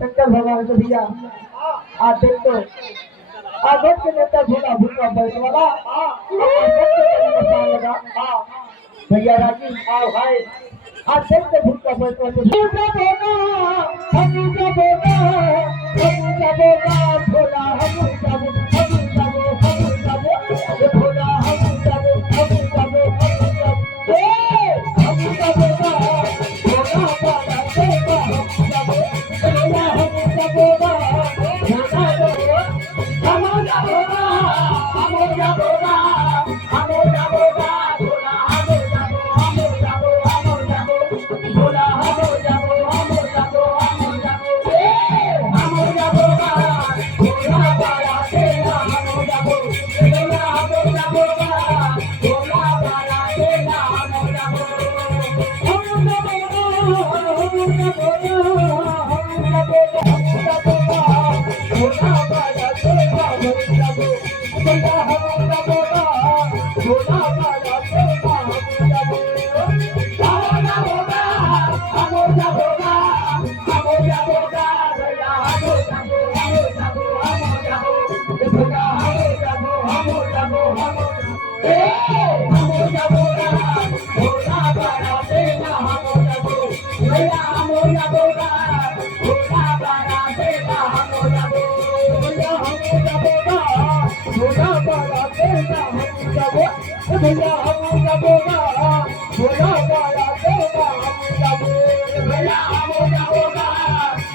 शंकर भगवान को भैया आज देखो आज देख के नेता भूला भूला बैठ वाला लगा भैया राजी आओ भाई आज देख के भूला बैठ वाला भूला भोला भैया हम जाबोगा भोला बाला देगा हम जाबो भैया हम जाबोगा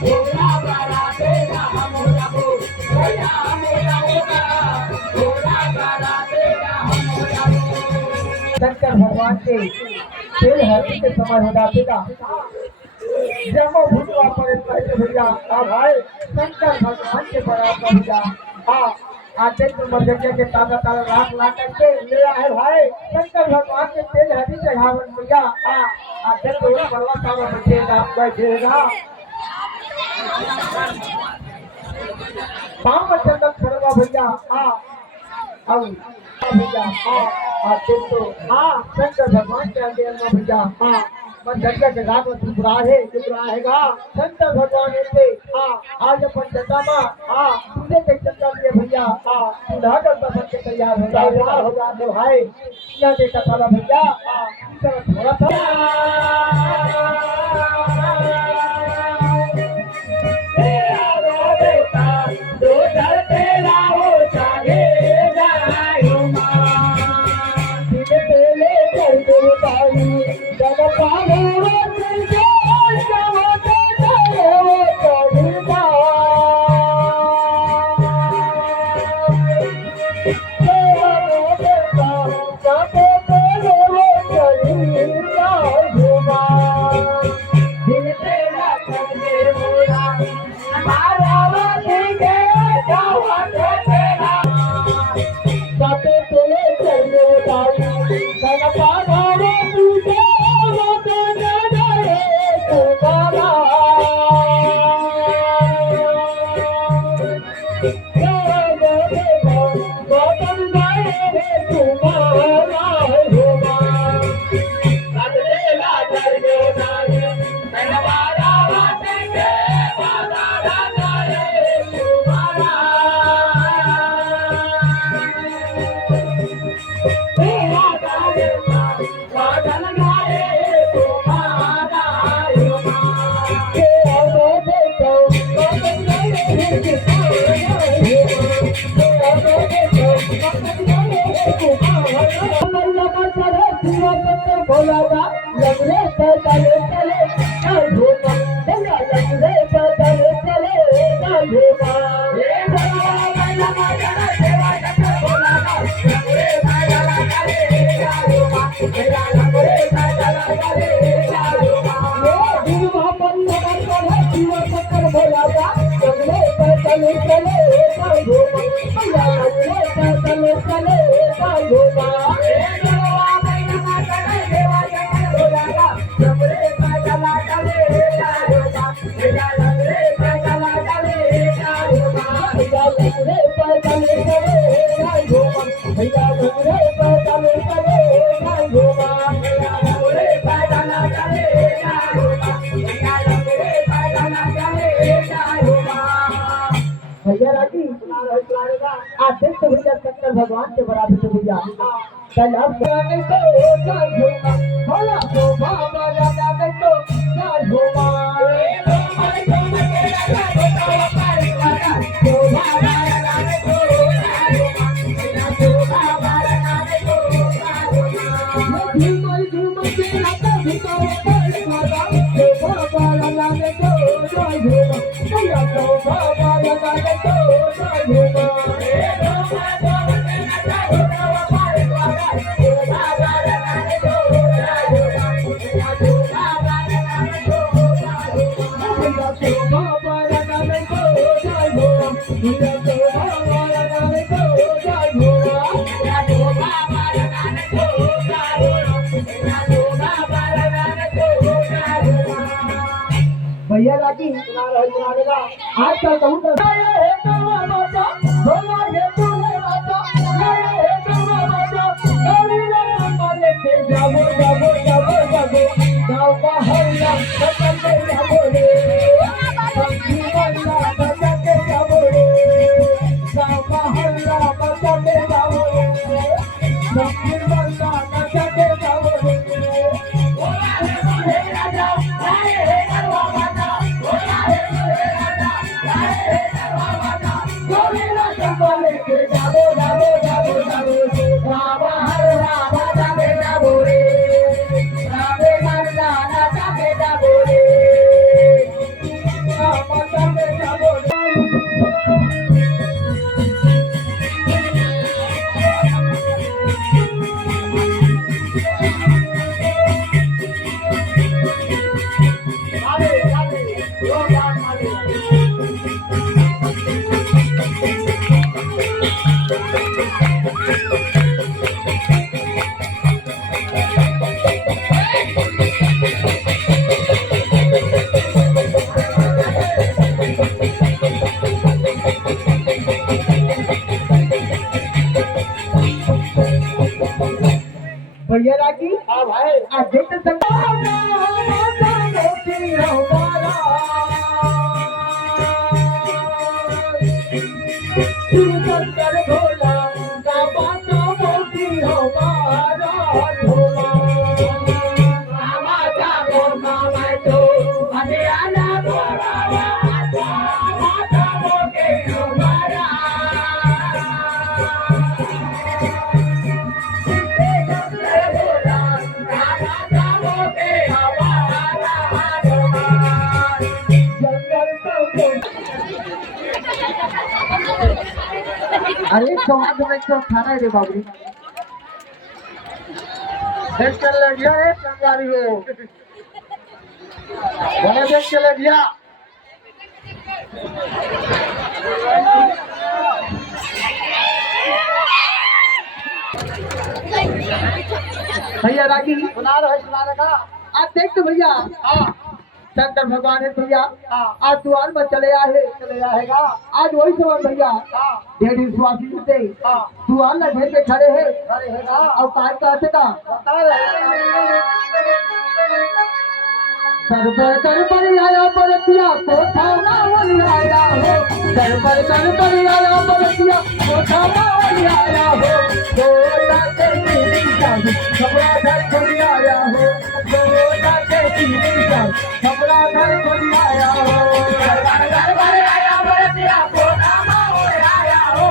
भोला बाला देगा हम जाबो भैया हम जाबोगा भोला बाला देगा हम जाबो। शंकर भगवान के तेल हरने के समय हो जाते का जब भूतवा पड़े पहले भैया भाई शंकर भगवान के बराबर भैया आज मर्जन्य के ताजा ताजा रात ला करके ले आए भाई शंकर भगवान के तेज हरी चढ़ावन भैया आज थोड़ा बड़वा सारा बैठेगा पाँव में चंदन खड़वा भैया अब भैया आज तो शंकर भगवान के अंदर भैया मर्जन्य के रात में दुबराहेगा शंकर भगवान से आज अपन चंदा पूरे के चंदा लिए भैया सुधा कर बसन के तैयार होगा भाई क्या देखा था भैया थोड़ा सा चले आज देख तो भैया शंकर भगवान के बराबर तो भैया कल अब जाने को क्या होगा भला तो बाबा जाने को क्या होगा भैया राजी आजकल कहूँ तो जाबो जाबो जाबो जाबो गाँव का हल्ला बचाते जाबो रे सब्जी वाला बचाते जाबो रे गाँव का हल्ला बचाते जाबो रे सब्जी वाला बचाते जाबो रे जाबो जाबो जाबो जाबो बाबा हल्ला बचाते जाबो रे राबे मल्ला बचाते जाबो रे बचाते जाबो रे भैया राजी हाँ भाई आज देख सकते शंकर भोला का बातो मोती हमारा भोला मामा जागो मामा तो हरियाणा भोला माता मोती हमारा अरे समाज में तो थाना रे बाबू देख चल गया है संगारी हो बड़ा देख चल गया भैया रागी सुना रहे का आज देख तो भैया हाँ शंकर भगवान है भैया आज द्वार में चले आएगा आज वही समय भैया डेढ़ विश्वासी से द्वार में घेर के खड़े है और काय कहते का दरबार आया बरतिया कोठाना वाली आया हो दरबार आया बरतिया कोठाना वाली आया हो गोला के तीन जान कपड़ा घर खोली आया हो गोला के तीन जान कपड़ा घर खोली आया हो दरबार आया बरतिया कोठाना वाली आया हो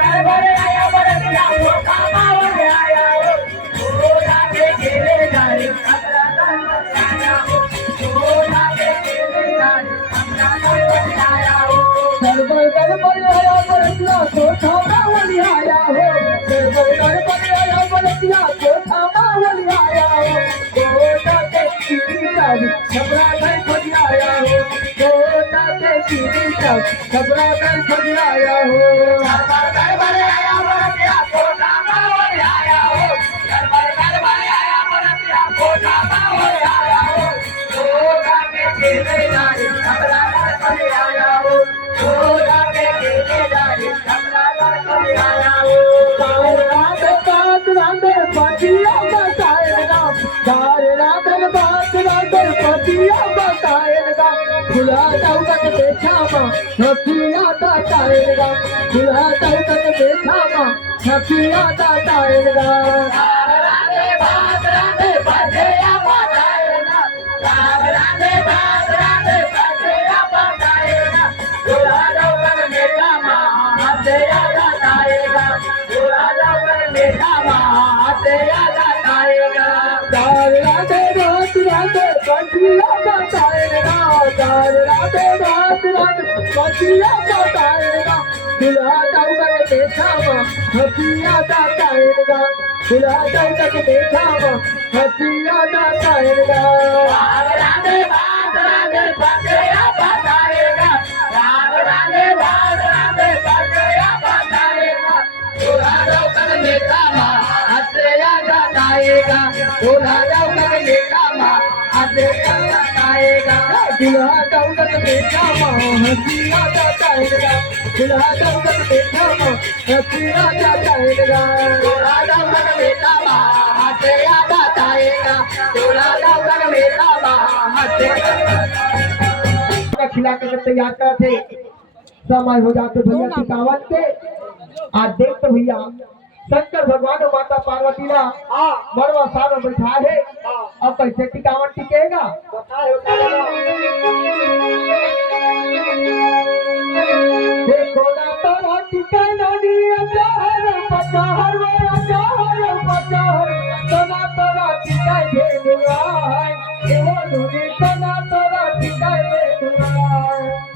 दरबार आया बरतिया कोठाना वाली आया हो गोला के घेरे जाए कपड़ा घर आया हो गोला के घेरे जाए कपड़ा घर आया हो दरबार आया बरतिया कोठाना वाली आया हो दरबार आया बरतिया कोठाना वाली आया हो गोला के तीन जान कपड़ा घर खोली आया हो गोला के तीन जान कपड़ा घर खोली आया हो दरबार आया बरतिया कोठाना वाली आया हो दरबार आया बरतिया कोठाना वाली आया हो गोला के घेरे जाए कपड़ा घर खोली आया हो गोला के घेरे जाए कपड़ा घर खोली आया हो राधे पतिया बताएगा पतिया बताएगा खुला चौकट बेठामा हकिया दाताएगा खुला चौकट बेठामा हकिया दाताएगा राधे भात राधे बजया बताएगा राधे भात राधे बजया बताएगा खुला चौकट बेठामा हकिया दाताएगा खुला चौकट बेठामा हकिया दाताएगा राधे भात राधे बजया बताएगा राधे भात राधे बजया बताएगा खुला चौकट बेठामा हकिया दाताएगा खुला चौकट बेठामा हकिया दाताएगा राधे भात राधे बजया बताएगा राधे भात राधे बजया बताएगा खुला चौकट बेठामा हकिया दाताएगा खुला चौकट बेठामा हकिया दाताएगा खुला चौकट बेठामा हकिया दाताएगा खुला चौकट बेठामा हकिया दाताएगा खुला चौकट बेठामा हकिया दाताएगा खुला चौकट बेठामा हकिया खिला कर तैयार करते समय हो जाते भैया टिकावन के आज देखते भैया शंकर भगवान और माता पार्वती ना मरवा साल में बैठा है अब कैसे टिकावन टिकेगा देखो ना तारा टिकाना दिया चाहर पचाहर वाला चाहर पचाहर तना तारा टिकाए भेजवा वो दूरी तना तारा टिकाए भेजवा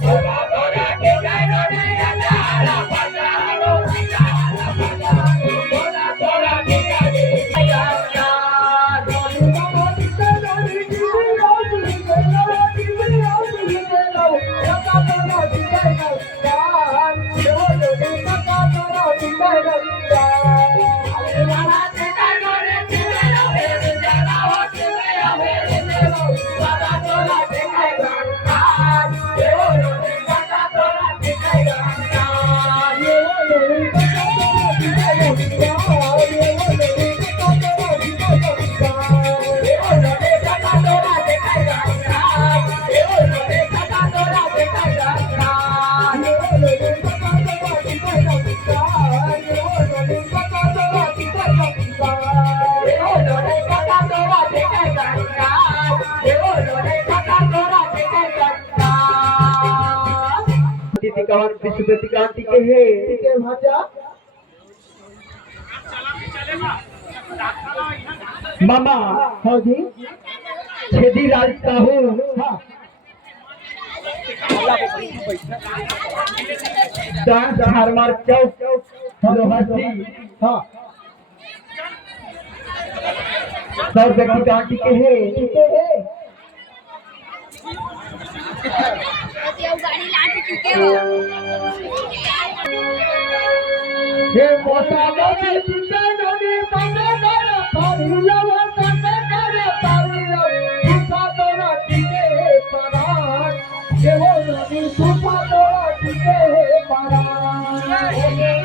तना तारा टिकाए भेजवा चाहर पचाहर मामा हाँ जी छेदी राज साहू हाँ डांस हारमार चौक लोहासी हाँ सब व्यक्ति गांधी के हैं ये मोटा मोटी चीजें नदी बंदे कर पारी लवा बंदे कर पारी लवा तो ना टिके परान ये वो नदी सुपा तो ना टिके परान